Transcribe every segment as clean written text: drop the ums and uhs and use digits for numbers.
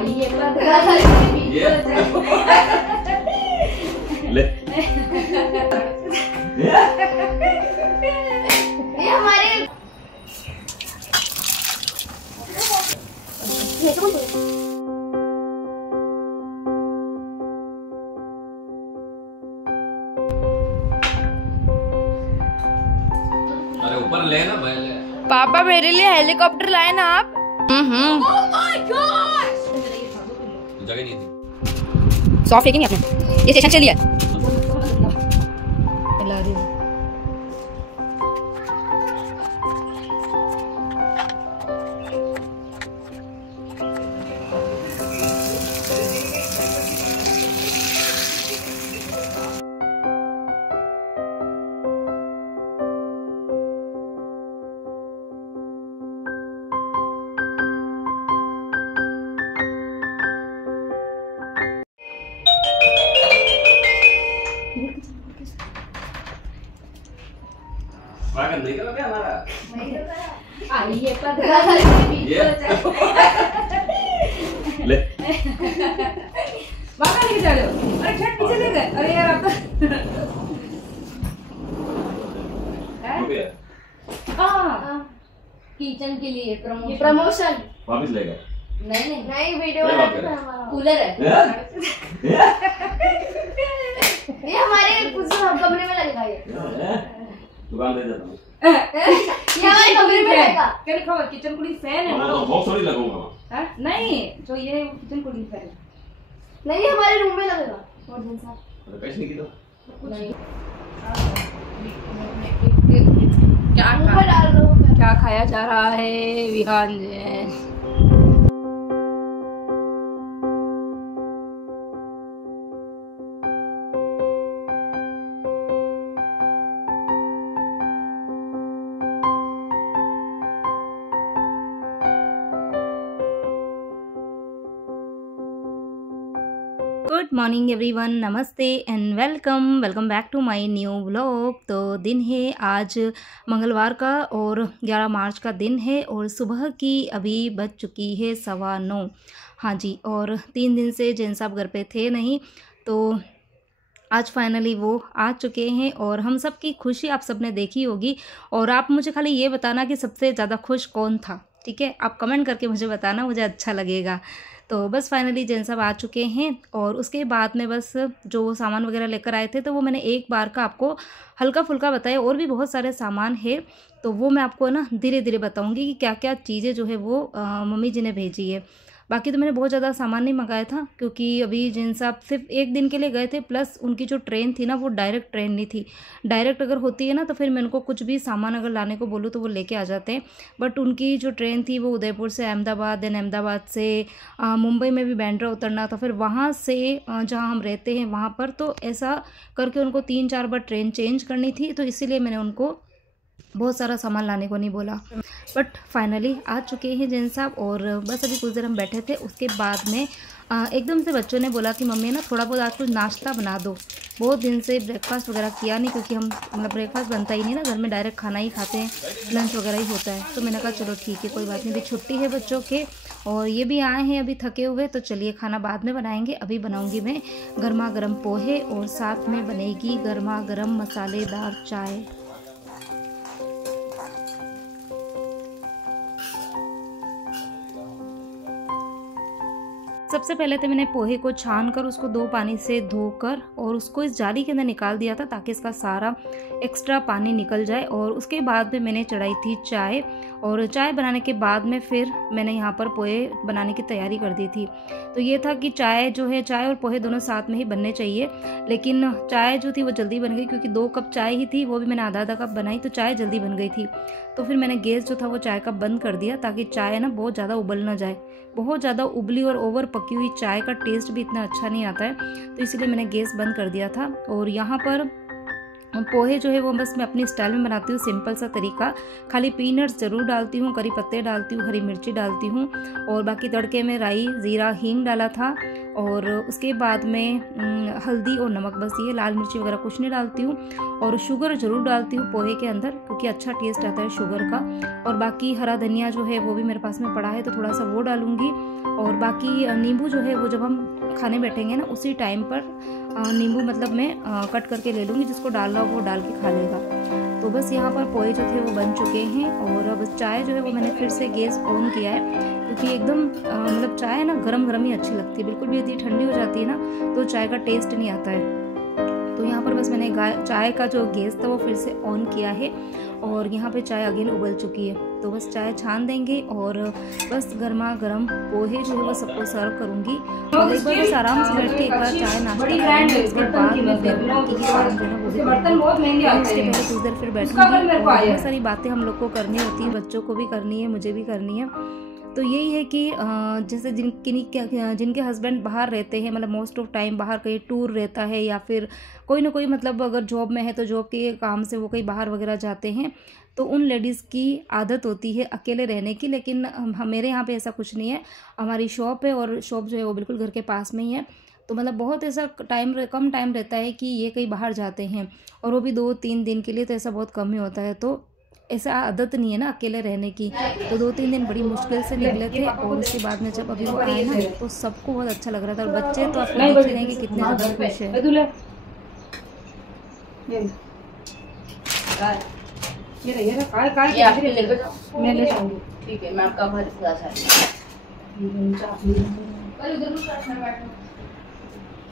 ले ये हमारे अरे ऊपर ले ना भाई ले। पापा मेरे लिए हेलीकॉप्टर लाए ना आप। जगह नहीं थी। सॉफ्ट फेंकेंगे अपने ये स्टेशन चल लिया। नहीं करो क्या हमारा ले लेके चलो। अरे छत पीछे ले गए। अरे यार आप किचन के लिए प्रमोशन वापस ले गए। नहीं वीडियो कूलर है। ये हमारे कुछ कमरे में लगेगा। ये दुकान दे देता हूँ। ये हमारे कमरे में लगेगा। क्या लिखा हुआ? किचन कूलिंग फैन है। तो बॉक्स थोड़ी लगाऊंगा। नहीं जो ये किचन कूलिंग फैन है। नहीं हमारे रूम में लगेगा। और दिन सा पैसे नहीं की तो नहीं क्या ऊपर डाल दो। क्या खाया जा रहा है Vihaan ji? Good morning everyone, नमस्ते and welcome back to my new vlog. तो दिन है आज मंगलवार का और 11 मार्च का दिन है और सुबह की अभी बज चुकी है 9:15। हाँ जी, और 3 दिन से जैन साहब घर पे थे नहीं, तो आज फाइनली वो आ चुके हैं और हम सब की खुशी आप सब ने देखी होगी। और आप मुझे खाली ये बताना कि सबसे ज़्यादा खुश कौन था, ठीक है? आप कमेंट करके मुझे बताना, मुझे अच्छा लगेगा। तो बस फाइनली जैन साहब आ चुके हैं और उसके बाद में बस जो सामान वगैरह लेकर आए थे तो वो मैंने एक बार का आपको हल्का फुल्का बताया। और भी बहुत सारे सामान है तो वो मैं आपको ना धीरे धीरे बताऊंगी कि क्या क्या चीज़ें जो है वो मम्मी जी ने भेजी है। बाकी तो मैंने बहुत ज़्यादा सामान नहीं मंगाया था क्योंकि अभी जैन साहब सिर्फ एक दिन के लिए गए थे, प्लस उनकी जो ट्रेन थी ना वो डायरेक्ट ट्रेन नहीं थी। डायरेक्ट अगर होती है ना तो फिर मैं उनको कुछ भी सामान अगर लाने को बोलूँ तो वो लेके आ जाते हैं। बट उनकी जो ट्रेन थी वो उदयपुर से अहमदाबाद, देन अहमदाबाद से मुंबई में भी बांद्रा उतरना था, फिर वहाँ से जहाँ हम रहते हैं वहाँ पर, तो ऐसा करके उनको 3-4 बार ट्रेन चेंज करनी थी। तो इसीलिए मैंने उनको बहुत सारा सामान लाने को नहीं बोला। बट फाइनली आ चुके हैं जैन साहब और बस अभी कुछ देर हम बैठे थे। उसके बाद में एकदम से बच्चों ने बोला कि मम्मी ना थोड़ा बहुत आज कुछ नाश्ता बना दो। बहुत दिन से ब्रेकफास्ट वगैरह किया नहीं क्योंकि हम मतलब ब्रेकफास्ट बनता ही नहीं ना घर में, डायरेक्ट खाना ही खाते हैं, लंच वगैरह ही होता है। तो मैंने कहा चलो ठीक है, कोई बात नहीं, अभी छुट्टी है बच्चों के और ये भी आए हैं अभी थके हुए, तो चलिए खाना बाद में बनाएंगे। अभी बनाऊंगी मैं गर्मा गर्म पोहे और साथ में बनेगी गर्मा गर्म मसालेदार चाय। सबसे पहले तो मैंने पोहे को छान कर उसको 2 पानी से धोकर और उसको इस जाली के अंदर निकाल दिया था ताकि इसका सारा एक्स्ट्रा पानी निकल जाए। और उसके बाद में मैंने चढ़ाई थी चाय और चाय बनाने के बाद में फिर मैंने यहाँ पर पोहे बनाने की तैयारी कर दी थी। तो ये था कि चाय जो है, चाय और पोहे दोनों साथ में ही बनने चाहिए, लेकिन चाय जो थी वो जल्दी बन गई क्योंकि 2 कप चाय ही थी, वो भी मैंने आधा कप बनाई तो चाय जल्दी बन गई थी। तो फिर मैंने गैस जो था वो चाय का बंद कर दिया ताकि चाय ना बहुत ज़्यादा उबल ना जाए। बहुत ज़्यादा उबली और ओवर पकी हुई चाय का टेस्ट भी इतना अच्छा नहीं आता है, तो इसीलिए मैंने गैस बंद कर दिया था। और यहाँ पर पोहे जो है वो बस मैं अपनी स्टाइल में बनाती हूँ, सिंपल सा तरीका। खाली पीनट्स ज़रूर डालती हूँ, करी पत्ते डालती हूँ, हरी मिर्ची डालती हूँ और बाकी तड़के में राई, ज़ीरा, हींग डाला था और उसके बाद में हल्दी और नमक, बस ये, लाल मिर्ची वगैरह कुछ नहीं डालती हूँ। और शुगर ज़रूर डालती हूँ पोहे के अंदर, क्योंकि अच्छा टेस्ट आता है शुगर का। और बाकी हरा धनिया जो है वो भी मेरे पास में पड़ा है, तो थोड़ा सा वो डालूँगी। और बाकी नींबू जो है वो जब हम खाने बैठेंगे ना उसी टाइम पर नींबू मतलब मैं कट करके ले लूँगी, जिसको डालना हो वो डाल के खा लेगा। तो बस यहाँ पर पोहे जो थे वो बन चुके हैं। और बस चाय जो है वो मैंने फिर से गैस ऑन किया है, क्योंकि एकदम मतलब चाय ना गरम गरम ही अच्छी लगती है, बिल्कुल भी यदि ठंडी हो जाती है ना तो चाय का टेस्ट नहीं आता है। तो यहाँ पर बस मैंने चाय का जो गैस था वो फिर से ऑन किया है, और यहाँ पे चाय अगेन उबल चुकी है। तो बस चाय छान देंगे और बस गर्मा गर्म पोहे जो है वो सबको सर्व करूँगी। और एक बार बस आराम से बैठ के एक बार चाय नाश्ता करेंगे, उसके बाद में फिर बाकी की काम जो है वो भी करेंगे। उसके पहले कुछ देर फिर बैठूंगी। बहुत सारी बातें हम लोग को करनी होती है, बच्चों को भी करनी है, मुझे भी करनी है। तो यही है कि जैसे जिनके हस्बैंड बाहर रहते हैं, मतलब मोस्ट ऑफ टाइम बाहर कहीं टूर रहता है, या फिर कोई ना कोई मतलब अगर जॉब में है तो जॉब के काम से वो कहीं बाहर वगैरह जाते हैं, तो उन लेडीज़ की आदत होती है अकेले रहने की। लेकिन मेरे यहाँ पे ऐसा कुछ नहीं है, हमारी शॉप है और शॉप जो है वो बिल्कुल घर के पास में ही है। तो मतलब बहुत ऐसा कम टाइम रहता है कि ये कहीं बाहर जाते हैं, और वो भी 2-3 दिन के लिए, तो ऐसा बहुत कम ही होता है। तो ऐसा आदत नहीं है ना अकेले रहने की। तो 2-3 दिन बड़ी मुश्किल से निकले थे, और उसके बाद में जब अभी वो आए ना तो सबको बहुत अच्छा लग रहा था। और बच्चे तो आपको देख ही रहे हैं कि कितने ज़्यादा खुश हैं। मैं ले जाऊंगी, ठीक है, मैं आपका भर पूरा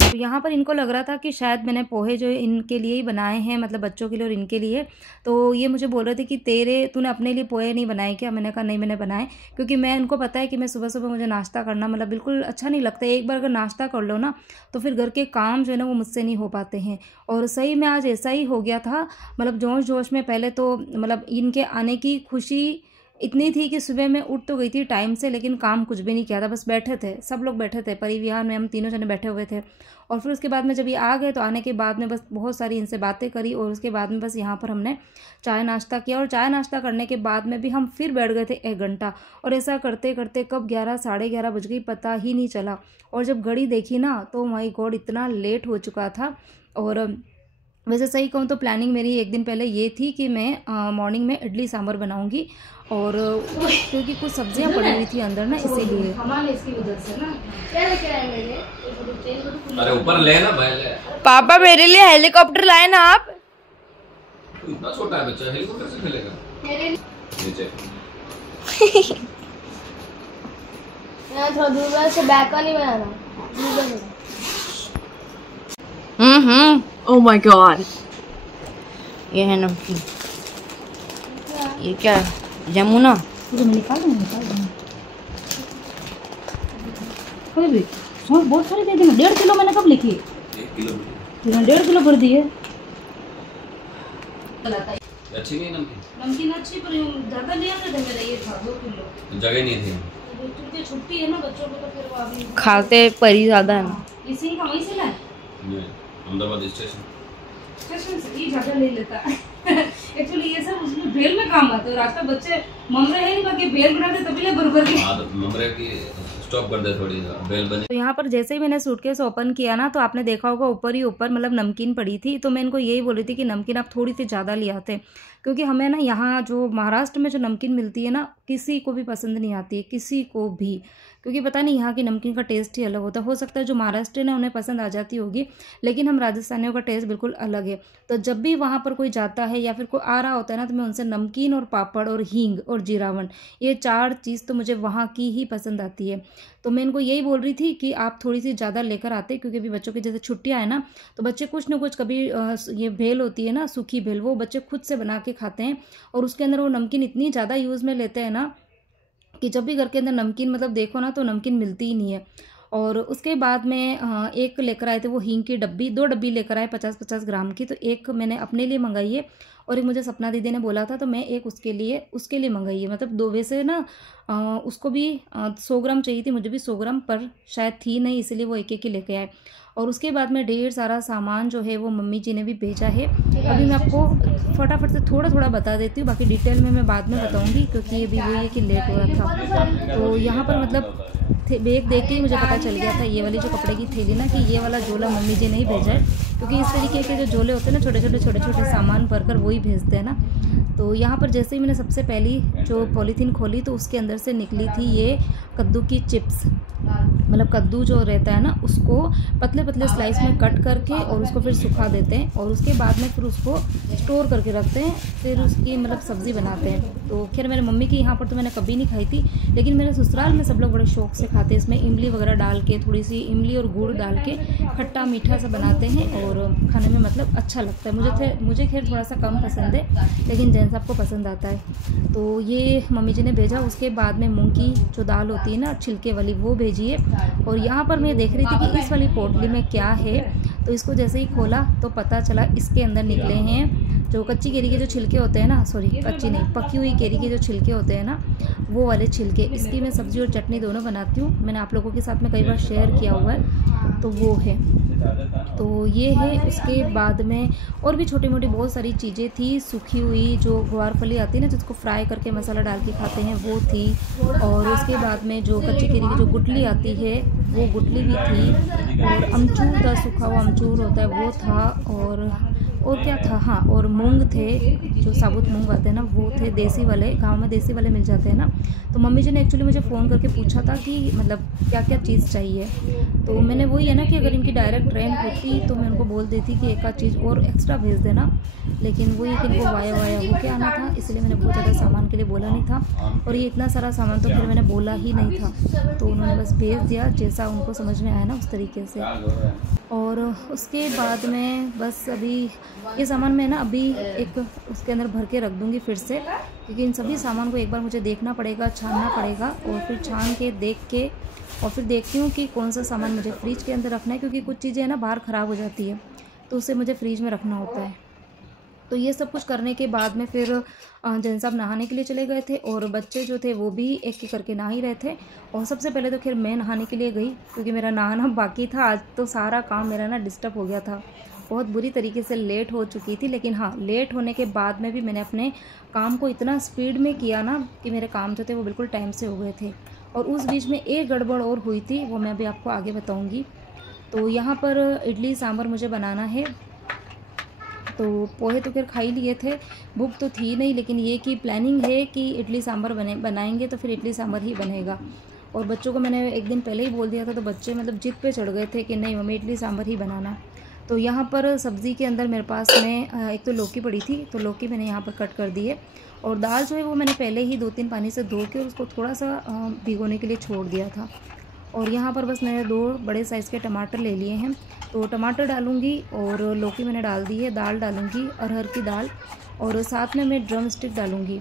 तो यहाँ पर इनको लग रहा था कि शायद मैंने पोहे जो इनके लिए ही बनाए हैं, मतलब बच्चों के लिए और इनके लिए। तो ये मुझे बोल रहे थे कि तूने अपने लिए पोहे नहीं बनाए क्या? मैंने कहा नहीं, मैंने बनाए, क्योंकि मैं इनको पता है कि मैं सुबह सुबह मुझे नाश्ता करना मतलब बिल्कुल अच्छा नहीं लगता है। एक बार अगर नाश्ता कर लो ना तो फिर घर के काम जो है ना वो मुझसे नहीं हो पाते हैं। और सही में आज ऐसा ही हो गया था, मतलब जोश जोश में पहले तो मतलब इनके आने की खुशी इतनी थी कि सुबह मैं उठ तो गई थी टाइम से, लेकिन काम कुछ भी नहीं किया था, बस बैठे थे, सब लोग बैठे थे, परिवार में हम तीनों जने बैठे हुए थे। और फिर उसके बाद में जब ये आ गए तो आने के बाद में बस बहुत सारी इनसे बातें करी, और उसके बाद में बस यहाँ पर हमने चाय नाश्ता किया। और चाय नाश्ता करने के बाद में भी हम फिर बैठ गए थे 1 घंटा, और ऐसा करते करते कब 11 साढ़े 11 बज गई पता ही नहीं चला। और जब घड़ी देखी ना तो माय गॉड इतना लेट हो चुका था। और वैसे सही कहूँ तो प्लानिंग मेरी एक दिन पहले ये थी कि मैं मॉर्निंग में इडली सांभर बनाऊंगी, और क्योंकि कुछ सब्जियां पड़ी हुई थी अंदर ना, इसीलिए इसकी वजह से ना। अरे ऊपर ले ना भाई, पापा मेरे लिए हेलीकॉप्टर लाए ना आप। इतना छोटा है बच्चा, हेलीकॉप्टर से खेलेगा नीचे। यार थोड़ा दूर से बैक का नहीं बनाना। ओह माय गॉड, ये है नमकीन। ये क्या है? जमुना। निकाल बहुत सारी दे दी। 1.5 किलो मैंने कब लिखी? 1 किलो 1.5 किलो भर दिए। अच्छी नहीं नमकीन अच्छी, पर ज़्यादा ले आने थे मेरा, ये था 2 किलो, जगह नहीं थी क्योंकि छुट्टी है ना बच्चों को, तो फिर वो अभी खाते परी ज्यादा है ना। इसी का वहीं से लाए अहमदाबाद स्टेशन से ही ज़्यादा ले लेता है। एक्चुअली ये सब उसमें बेल में काम आता है, और आजकल बच्चे ममरे हैं नहीं, बाकी बेल बनाते तभी ले बरबर के ममरे की स्टॉप कर दे थोड़ी बेल बने। तो यहाँ पर जैसे ही मैंने सूटकेस ओपन किया ना तो आपने देखा होगा ऊपर ही ऊपर मतलब नमकीन पड़ी थी। तो मैं इनको यही बोल रही थी कि नमकीन आप थोड़ी सी ज़्यादा ले आते, क्योंकि हमें ना यहाँ जो महाराष्ट्र में जो नमकीन मिलती है ना किसी को भी पसंद नहीं आती है, किसी को भी, क्योंकि पता नहीं यहाँ की नमकीन का टेस्ट ही अलग होता है। हो सकता है जो महाराष्ट्र है उन्हें पसंद आ जाती होगी, लेकिन हम राजस्थानियों का टेस्ट बिल्कुल अलग है। तो जब भी वहाँ पर कोई जाता है या फिर कोई आ रहा होता है ना तो मैं उनसे नमकीन और पापड़ और हींग और जीरावन, ये 4 चीज़ तो मुझे वहाँ की ही पसंद आती है। तो मैं इनको यही बोल रही थी कि आप थोड़ी सी ज़्यादा लेकर आते, क्योंकि अभी बच्चों की जैसे छुट्टियाँ हैं ना तो बच्चे कुछ ना कुछ, कभी ये भेल होती है ना सूखी भेल, वो बच्चे खुद से बना के खाते हैं, और उसके अंदर वो नमकीन इतनी ज़्यादा यूज़ में लेते हैं ना कि जब भी घर के अंदर नमकीन मतलब देखो ना तो नमकीन मिलती ही नहीं है। और उसके बाद में एक लेकर आए थे वो हींग की डब्बी, 2 डब्बी लेकर आए 50-50 ग्राम की। तो एक मैंने अपने लिए मंगाई है और एक मुझे सपना दीदी ने बोला था तो मैं एक उसके लिए मंगाई है। मतलब 2 वैसे ना उसको भी 100 ग्राम चाहिए थी, मुझे भी 100 ग्राम, पर शायद थी नहीं इसलिए वो एक ही लेके आए। और उसके बाद में ढेर सारा सामान जो है वो मम्मी जी ने भी भेजा है। अभी मैं आपको फटाफट से थोड़ा थोड़ा बता देती हूँ, बाकी डिटेल में मैं बाद में बताऊँगी, क्योंकि अभी वही है कि लेट हो रहा था। तो यहाँ पर मतलब बैग देख के ही मुझे पता चल गया था, ये वाली जो कपड़े की थैली ना, कि ये वाला झोला मम्मी जी ने ही भेजा है, क्योंकि इस तरीके के जो झोले होते हैं ना, छोटे छोटे सामान भरकर वही भेजते हैं ना। तो यहाँ पर जैसे ही मैंने सबसे पहली जो पॉलीथीन खोली तो उसके अंदर से निकली थी ये कद्दू की चिप्स। मतलब कद्दू जो रहता है ना, उसको पतले पतले स्लाइस में कट करके और उसको फिर सुखा देते हैं, और उसके बाद में फिर उसको स्टोर करके रखते हैं, फिर उसकी मतलब सब्ज़ी बनाते हैं। तो खैर मेरे मम्मी की यहाँ पर तो मैंने कभी नहीं खाई थी, लेकिन मेरे ससुराल में सब लोग बड़े शौक से खाते हैं। इसमें इमली वगैरह डाल के, थोड़ी सी इमली और गुड़ डाल के खट्टा मीठा सा बनाते हैं, और खाने में मतलब अच्छा लगता है। मुझे खैर थोड़ा सा कम पसंद है, लेकिन जैन साहब को पसंद आता है। तो ये मम्मी जी ने भेजा। उसके बाद में मूंग की जो दाल होती है ना, छिलके वाली, वो भेजी है। और यहाँ पर मैं देख रही थी कि इस वाली पोटली में क्या है, तो इसको जैसे ही खोला तो पता चला इसके अंदर निकले हैं जो कच्ची केरी के जो छिलके होते हैं ना, सॉरी कच्ची नहीं, पकी हुई केरी के जो छिलके होते हैं ना, वो वाले छिलके। इसकी मैं सब्ज़ी और चटनी दोनों बनाती हूँ, मैंने आप लोगों के साथ में कई बार शेयर किया हुआ है, तो वो है। तो ये है। उसके बाद में और भी छोटी मोटी बहुत सारी चीज़ें थी, सूखी हुई जो ग्वारफली आती है ना, जिसको फ्राई करके मसाला डाल के खाते हैं, वो थी। और उसके बाद में जो कच्ची केरी की जो गुटली आती है, वो गुटली भी थी। और अमचूर था, सूखा हुआ अमचूर होता है, वो था। और क्या था, हाँ, और मूंग थे, जो साबुत मूंग आते हैं ना, वो थे, देसी वाले। गांव में देसी वाले मिल जाते हैं ना। तो मम्मी जी ने एक्चुअली मुझे फ़ोन करके पूछा था कि मतलब क्या क्या चीज़ चाहिए। तो मैंने वही है ना कि अगर इनकी डायरेक्ट ट्रेन होती तो मैं उनको बोल देती कि एक आध चीज़ और एक्स्ट्रा भेज देना, लेकिन वही कि इनको वाया होके आना था, इसलिए मैंने बहुत ज़्यादा सामान के लिए बोला नहीं था। और ये इतना सारा सामान तो फिर मैंने बोला ही नहीं था, तो उन्होंने बस भेज दिया जैसा उनको समझ में आया ना, उस तरीके से। और उसके बाद में बस अभी ये सामान मैं ना अभी एक उसके अंदर भर के रख दूँगी फिर से, क्योंकि इन सभी सामान को एक बार मुझे देखना पड़ेगा, छानना पड़ेगा, और फिर छान के देख के और फिर देखती हूँ कि कौन सा सामान मुझे फ्रिज के अंदर रखना है, क्योंकि कुछ चीज़ें हैं ना बाहर ख़राब हो जाती है, तो उसे मुझे फ्रिज में रखना होता है। तो ये सब कुछ करने के बाद में फिर जैन साहब नहाने के लिए चले गए थे, और बच्चे जो थे वो भी एक एक करके नहा ही रहे थे। और सबसे पहले तो खैर मैं नहाने के लिए गई, क्योंकि मेरा नहाना बाकी था। आज तो सारा काम मेरा ना डिस्टर्ब हो गया था, बहुत बुरी तरीके से लेट हो चुकी थी। लेकिन हाँ, लेट होने के बाद में भी मैंने अपने काम को इतना स्पीड में किया ना कि मेरे काम जो थे वो बिल्कुल टाइम से हो गए थे। और उस बीच में एक गड़बड़ और हुई थी, वो मैं अभी आपको आगे बताऊँगी। तो यहाँ पर इडली सांभर मुझे बनाना है। तो पोहे तो खैर खा ही लिए थे, भूख तो थी नहीं, लेकिन ये कि प्लानिंग है कि इडली सांभर बनाएंगे तो फिर इडली सांभर ही बनेगा। और बच्चों को मैंने एक दिन पहले ही बोल दिया था, तो बच्चे मतलब जिद पे चढ़ गए थे कि नहीं मम्मी इडली सांभर ही बनाना। तो यहाँ पर सब्ज़ी के अंदर मेरे पास में एक तो लौकी पड़ी थी, तो लौकी मैंने यहाँ पर कट कर दी है। और दाल जो है वो मैंने पहले ही 2-3 पानी से धो के उसको थोड़ा सा भिगोने के लिए छोड़ दिया था। और यहाँ पर बस मैंने 2 बड़े साइज़ के टमाटर ले लिए हैं, तो टमाटर डालूँगी, और लौकी मैंने डाल दी है, दाल डालूँगी अरहर की दाल, और साथ में मैं ड्रम स्टिक डालूँगी।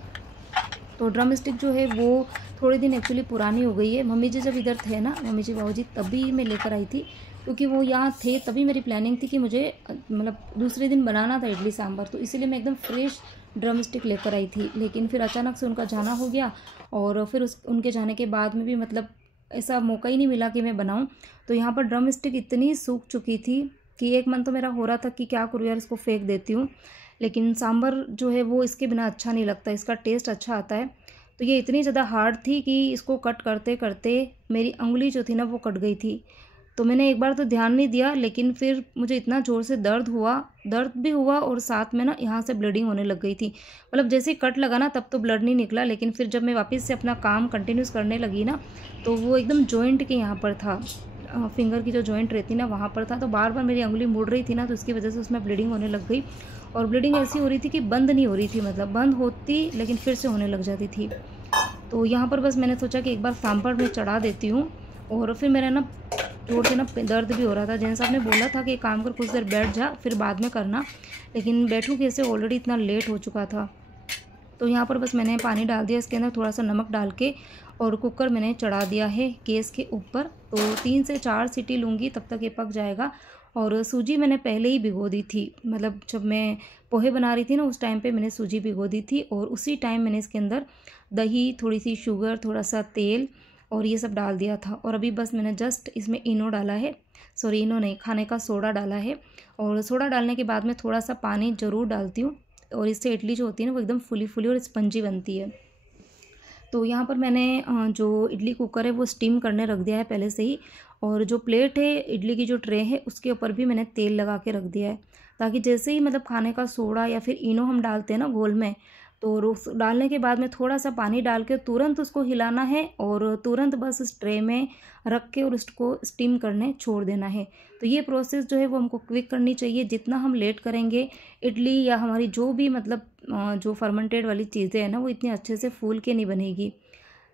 तो ड्रम स्टिक जो है वो थोड़े दिन एक्चुअली पुरानी हो गई है। मम्मी जी जब इधर थे ना, मम्मी जी बाबू जी, तभी मैं लेकर आई थी, क्योंकि वो यहाँ थे, तभी मेरी प्लानिंग थी कि मुझे मतलब दूसरे दिन बनाना था इडली सांभर, तो इसीलिए मैं एकदम फ्रेश ड्रम स्टिक लेकर आई थी। लेकिन फिर अचानक से उनका जाना हो गया, और फिर उनके जाने के बाद में भी मतलब ऐसा मौका ही नहीं मिला कि मैं बनाऊं। तो यहाँ पर ड्रम स्टिक इतनी सूख चुकी थी कि एक मन तो मेरा हो रहा था कि क्या करूँ यार, इसको फेंक देती हूँ। लेकिन सांभर जो है वो इसके बिना अच्छा नहीं लगता, इसका टेस्ट अच्छा आता है। तो ये इतनी ज़्यादा हार्ड थी कि इसको कट करते करते मेरी उंगली जो थी ना वो कट गई थी। तो मैंने एक बार तो ध्यान नहीं दिया, लेकिन फिर मुझे इतना ज़ोर से दर्द भी हुआ, और साथ में ना यहाँ से ब्लीडिंग होने लग गई थी। मतलब जैसे ही कट लगा ना, तब तो ब्लड नहीं निकला, लेकिन फिर जब मैं वापस से अपना काम कंटिन्यूस करने लगी ना, तो वो एकदम जॉइंट के यहाँ पर था, फिंगर की जो जॉइंट रहती ना वहाँ पर था। तो बार बार मेरी उंगली मुड़ रही थी ना, तो उसकी वजह से उसमें ब्लीडिंग होने लग गई। और ब्लीडिंग ऐसी हो रही थी कि बंद नहीं हो रही थी, मतलब बंद होती लेकिन फिर से होने लग जाती थी। तो यहाँ पर बस मैंने सोचा कि एक बार सांभर में चढ़ा देती हूँ। और फिर मेरा ना जोर से ना दर्द भी हो रहा था। जैन साहब ने बोला था कि एक काम कर, कुछ देर बैठ जा, फिर बाद में करना, लेकिन बैठूँ कैसे, ऑलरेडी इतना लेट हो चुका था। तो यहाँ पर बस मैंने पानी डाल दिया, इसके अंदर थोड़ा सा नमक डाल के, और कुकर मैंने चढ़ा दिया है गैस के ऊपर। तो 3 से 4 सीटी लूँगी, तब तक ये पक जाएगा। और सूजी मैंने पहले ही भिगो दी थी, मतलब जब मैं पोहे बना रही थी ना, उस टाइम पे मैंने सूजी भिगो दी थी। और उसी टाइम मैंने इसके अंदर दही, थोड़ी सी शुगर, थोड़ा सा तेल और ये सब डाल दिया था। और अभी बस मैंने जस्ट इसमें इनो डाला है, सॉरी इनो नहीं, खाने का सोडा डाला है। और सोडा डालने के बाद में थोड़ा सा पानी ज़रूर डालती हूँ, और इससे इडली जो होती है ना वो एकदम फुली फुली और स्पंजी बनती है। तो यहाँ पर मैंने जो इडली कुकर है वो स्टीम करने रख दिया है पहले से ही, और जो प्लेट है इडली की जो ट्रे है उसके ऊपर भी मैंने तेल लगा के रख दिया है, ताकि जैसे ही मतलब खाने का सोडा या फिर इनो हम डालते हैं ना घोल में, तो उस डालने के बाद में थोड़ा सा पानी डाल के तुरंत उसको हिलाना है और तुरंत बस इस ट्रे में रख के और उसको स्टीम करने छोड़ देना है। तो ये प्रोसेस जो है वो हमको क्विक करनी चाहिए। जितना हम लेट करेंगे इडली या हमारी जो भी मतलब जो फर्मेंटेड वाली चीज़ें हैं ना वो इतनी अच्छे से फूल के नहीं बनेगी।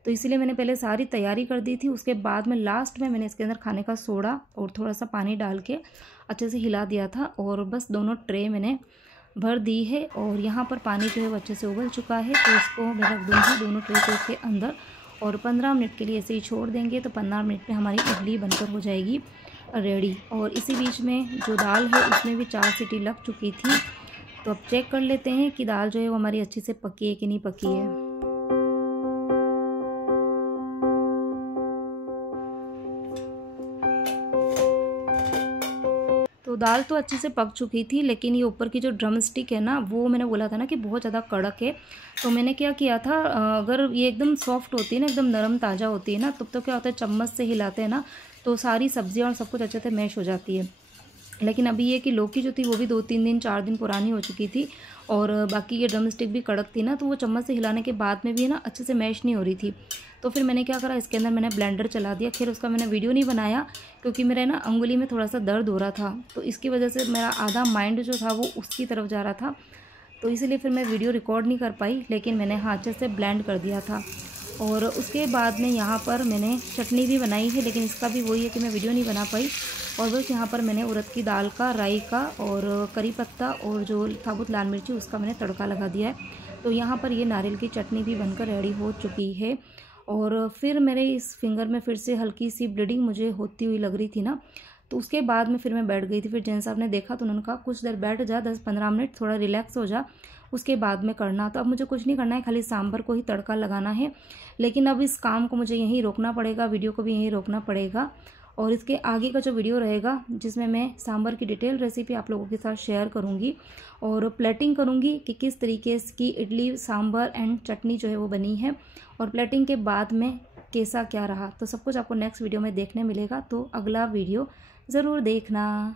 तो इसीलिए मैंने पहले सारी तैयारी कर दी थी। उसके बाद में लास्ट में मैंने इसके अंदर खाने का सोडा और थोड़ा सा पानी डाल के अच्छे से हिला दिया था और बस दोनों ट्रे मैंने भर दी है। और यहाँ पर पानी जो है वो अच्छे से उबल चुका है, तो इसको मैं रख दूँगी दोनों ट्रे को इसके अंदर और 15 मिनट के लिए ऐसे ही छोड़ देंगे। तो 15 मिनट में हमारी इडली बनकर हो जाएगी रेडी। और इसी बीच में जो दाल है उसमें भी 4 सीटी लग चुकी थी। तो अब चेक कर लेते हैं कि दाल जो है वो हमारी अच्छे से पकी है कि नहीं पकी है। तो दाल तो अच्छे से पक चुकी थी, लेकिन ये ऊपर की जो ड्रम स्टिक है ना वो मैंने बोला था ना कि बहुत ज़्यादा कड़क है। तो मैंने क्या किया था, अगर ये एकदम सॉफ्ट होती है ना, एकदम नरम ताज़ा होती है ना, तब तो क्या होता है चम्मच से हिलाते हैं ना तो सारी सब्जियां और सब कुछ अच्छे से मैश हो जाती है। लेकिन अभी ये कि लौकी जो थी वो भी 2-3 दिन 4 दिन पुरानी हो चुकी थी और बाकी ये ड्रम स्टिक भी कड़क थी ना, तो वो चम्मच से हिलाने के बाद में भी ना अच्छे से मैश नहीं हो रही थी। तो फिर मैंने क्या करा, इसके अंदर मैंने ब्लेंडर चला दिया। खैर उसका मैंने वीडियो नहीं बनाया क्योंकि मेरे ना अंगुली में थोड़ा सा दर्द हो रहा था, तो इसकी वजह से मेरा आधा माइंड जो था वो उसकी तरफ जा रहा था, तो इसलिए फिर मैं वीडियो रिकॉर्ड नहीं कर पाई। लेकिन मैंने अच्छे से ब्लेंड कर दिया था। और उसके बाद में यहाँ पर मैंने चटनी भी बनाई है, लेकिन इसका भी वही है कि मैं वीडियो नहीं बना पाई। और बस यहाँ पर मैंने उड़द की दाल का, राई का और करी पत्ता और जो साबुत लाल मिर्ची उसका मैंने तड़का लगा दिया है। तो यहाँ पर ये नारियल की चटनी भी बनकर रेडी हो चुकी है। और फिर मेरे इस फिंगर में फिर से हल्की सी ब्लीडिंग मुझे होती हुई लग रही थी ना, तो उसके बाद में फिर मैं बैठ गई थी। फिर जैन साहब ने देखा तो उन्होंने कहा कुछ देर बैठ जा, 10-15 मिनट थोड़ा रिलैक्स हो जा, उसके बाद में करना। तो अब मुझे कुछ नहीं करना है, खाली सांभर को ही तड़का लगाना है। लेकिन अब इस काम को मुझे यहीं रोकना पड़ेगा, वीडियो को भी यहीं रोकना पड़ेगा। और इसके आगे का जो वीडियो रहेगा जिसमें मैं सांभर की डिटेल रेसिपी आप लोगों के साथ शेयर करूंगी और प्लेटिंग करूंगी कि किस तरीके की इडली, सांभर एंड चटनी जो है वो बनी है और प्लेटिंग के बाद में कैसा क्या रहा, तो सब कुछ आपको नेक्स्ट वीडियो में देखने मिलेगा। तो अगला वीडियो ज़रूर देखना।